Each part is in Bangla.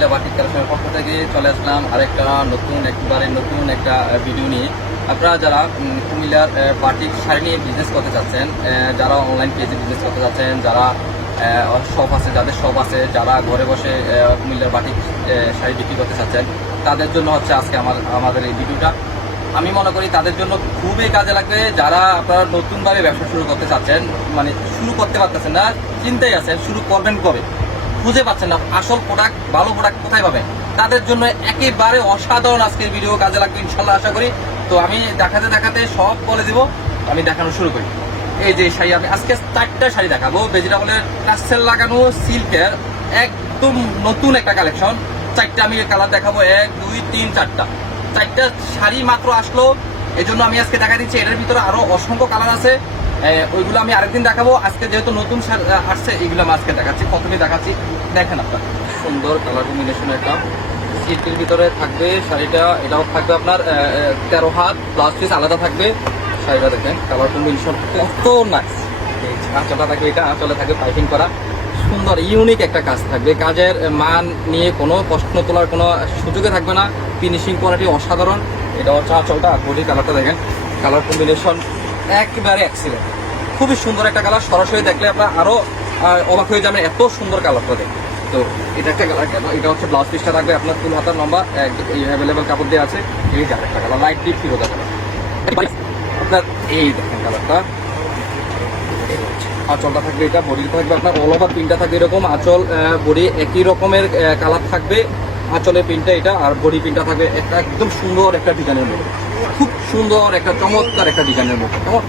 কুমিল্লা বাটিক কালেকশনের পক্ষ থেকে চলে আসলাম আরেকটা একবারে নতুন একটা ভিডিও নিয়ে। আপনারা যারা কুমিল্লার বাটিক শাড়ি নিয়ে বিজনেস করতে চাচ্ছেন, যারা অনলাইন পেজে বিজনেস করতে চাচ্ছেন, যারা শপ আছে, যাদের শপ আছে, যারা ঘরে বসে কুমিল্লার বাটিক শাড়ি বিক্রি করতে চাচ্ছেন, তাদের জন্য হচ্ছে আজকে আমাদের এই ভিডিওটা। আমি মনে করি তাদের জন্য খুবই কাজে লাগবে। যারা আপনারা নতুনভাবে ব্যবসা শুরু করতে চাচ্ছেন, মানে শুরু করতে পারতেছেন না, চিন্তাই আছেন শুরু করবেন কবে, খুঁজে পাচ্ছেন না আসল প্রোডাক্ট, ভালো প্রোডাক্ট কোথায় পাবেন, তাদের জন্য একেবারে অসাধারণ আজকের ভিডিও কাজে লাগবে ইনশাল্লাহ, আশা করি। তো আমি দেখাতে সব বলে দিব। আমি দেখানো শুরু করি। এই যে শাড়ি, আমি আজকে 4টা শাড়ি দেখাবো। ভেজিটেবলের টাসেল লাগানো সিল্কের একদম নতুন একটা কালেকশন। 4টা আমি কালার দেখাবো, 1 2 3 4টা শাড়ি মাত্র আসলো, এই জন্য আমি আজকে দেখা দিচ্ছি। এটার ভিতরে আরো অসংখ্য কালার আছে, ওইগুলো আমি আরেকদিন দেখাবো। আজকে যেহেতু নতুন আসছে, এইগুলো আমি আজকে দেখাচ্ছি। প্রথমে দেখাচ্ছি, দেখেন আপনার সুন্দর কালার কম্বিনেশন একটা সিল্কের ভিতরে থাকবে শাড়িটা। এটাও থাকবে আপনার 13 হাত, প্লাস পিস আলাদা থাকবে। শাড়িটা দেখেন কালার কম্বিনেশন কত নাইস। আঁচলটা থাকবে, এটা আঁচলে থাকবে পাইপিং করা, সুন্দর ইউনিক একটা কাজ থাকবে। কাজের মান নিয়ে কোনো প্রশ্ন তোলার কোনো সুযোগে থাকবে না। ফিনিশিং কোয়ালিটি অসাধারণ। এটা হচ্ছে আঁচলটা, আর বডি কালারটা দেখেন, কালার কম্বিনেশন একেবারে এক্সিলেন্ট, খুবই সুন্দর একটা কালার। সরাসরি দেখলে আপনার আরো অবাক হয়ে যাবেন, এত সুন্দর কালারটা দেখেন। তো এটা একটা কালার, এটা হচ্ছে ব্লাউজ পিসটা থাকবে আপনার ফুল হাতার লম্বা, অ্যাভেলেবেল কাপড় দিয়ে আছে। এই যে আরেকটা কালার, লাইট ডিপ ফিরোজা কালার আপনার। এই দেখেন কালারটা, আঁচলটা থাকবে, এটা বডি থাকবে আপনার অল ওভার প্রিন্টটা থাকবে এরকম। আঁচল বডি একই রকমের কালার থাকবে, আঁচলের প্রিন্টটা এটা, আর বডি প্রিন্টটা থাকবে একটা একদম সুন্দর একটা ডিজাইনের মধ্যে, খুব সুন্দর একটা চমৎকার একটা ডিজাইনের মধ্যে। কেমন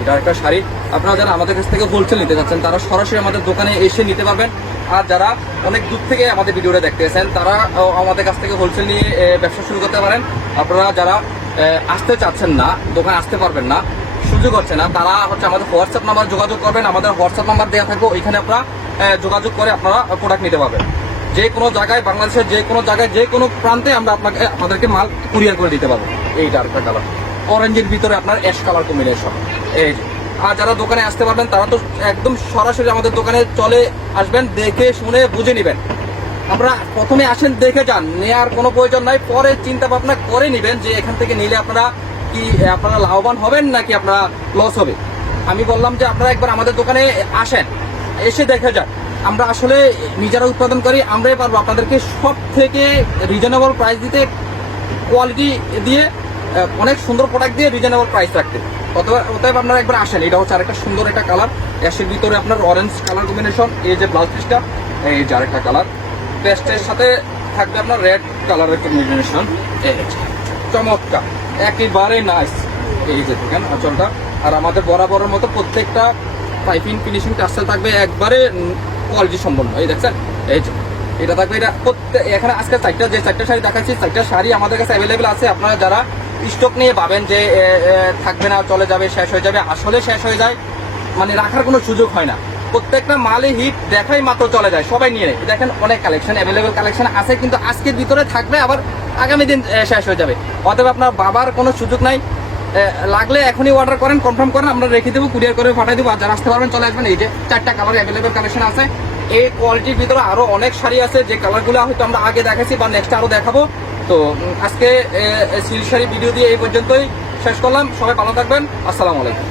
এটা একটা শাড়ি। আপনারা যারা আমাদের কাছ থেকে হোলসেল নিতে চাচ্ছেন, তারা সরাসরি আমাদের দোকানে এসে নিতে পারবেন। আর যারা অনেক দূর থেকে আমাদের ভিডিওটা দেখতেছেন, তারা আমাদের কাছ থেকে হোলসেল নিয়ে ব্যবসা শুরু করতে পারেন। আপনারা যারা আসতে চাচ্ছেন না, দোকানে আসতে পারবেন না, সুযোগ হচ্ছে না, তারা হচ্ছে আমাদের হোয়াটসঅ্যাপ নাম্বার যোগাযোগ করবেন। আমাদের হোয়াটসঅ্যাপ নাম্বার দেওয়া থাকবে, ওইখানে আপনারা যোগাযোগ করে আপনারা প্রোডাক্ট নিতে পারবেন। যে কোনো জায়গায়, বাংলাদেশের যে কোনো জায়গায়, যে কোনো প্রান্তে আমরা আপনাদেরকে মাল কুরিয়ার করে দিতে পারবো। এইটা আরেকটা কালার, অরেঞ্জের ভিতরে আপনার অ্যাশ কালার কম্বিনেশন। এই যে, আর যারা দোকানে আসতে পারবেন, তারা তো একদম সরাসরি আমাদের দোকানে চলে আসবেন, দেখে শুনে বুঝে নেবেন। আমরা প্রথমে আসেন, দেখে যান, নেওয়ার কোনো প্রয়োজন নাই, পরে চিন্তা ভাবনা করে নেবেন যে এখান থেকে নিলে আপনারা লাভবান হবেন নাকি আপনারা লস হবে। আমি বললাম যে আপনারা একবার আমাদের দোকানে আসেন, এসে দেখে যান। আমরা আসলে নিজেরা উৎপাদন করি, আমরাই পারবো আপনাদেরকে সব থেকে রিজনেবল প্রাইস দিতে, কোয়ালিটি দিয়ে, অনেক সুন্দর প্রোডাক্ট দিয়ে রিজনেবল প্রাইস রাখতে। অতএব আপনারা একবার আসেন। এটা হচ্ছে আরেকটা সুন্দর একটা কালার, অ্যাশের ভিতরে আপনার অরেঞ্জ কালার কম্বিনেশন। এই যে ব্লাউজ পিসটা, এই যে আরেকটা কালার, পেস্টের সাথে থাকবে আপনার রেড কালারের কম্বিনেশন। চমৎকার, একেবারে নাইস। এই যে দেখেন আঁচলটা, আর আমাদের বরাবরের মতো প্রত্যেকটা পাইপিং ফিনিশিং টাসেল থাকবে একবারে কোয়ালিটি সম্পন্ন। এই দেখছেন, এই যে এটা থাকবে। এটা এখানে আজকে 4টা শাড়ি দেখাচ্ছি, 4টা শাড়ি আমাদের কাছে অ্যাভেলেবেল আছে। আপনারা যারা স্টক নিয়ে ভাবেন যে থাকবে না, চলে যাবে, শেষ হয়ে যাবে, আসলে শেষ হয়ে যায়, মানে রাখার কোনো সুযোগ হয় না। প্রত্যেকটা মালে হিট দেখাই মাত্র চলে যায়, সবাই নিয়ে নেয়। দেখেন অনেক কালেকশন, অ্যাভেলেবেল কালেকশন আছে, কিন্তু আজকের ভিতরে থাকবে, আবার আগামী দিন শেষ হয়ে যাবে। অতএব আপনার বাবার কোনো সুযোগ নাই, লাগলে এখনই অর্ডার করেন, কনফার্ম করেন, আমরা রেখে দেবো, কুরিয়ার করে পাঠিয়ে দেবো। আর যারা আসতে পারবেন চলে আসবেন। এই যে 4টা কালার অ্যাভেলেবেল কালেকশন আছে। এই কোয়ালিটির ভিতরে আরো অনেক শাড়ি আছে, যে কালারগুলো হয়তো আমরা আগে দেখাচ্ছি বা নেক্সট আরো দেখাবো। তো আজকে সিল্ক শাড়ি ভিডিও দিয়ে এই পর্যন্তই শেষ করলাম। সবাই ভালো থাকবেন, আসসালামু আলাইকুম।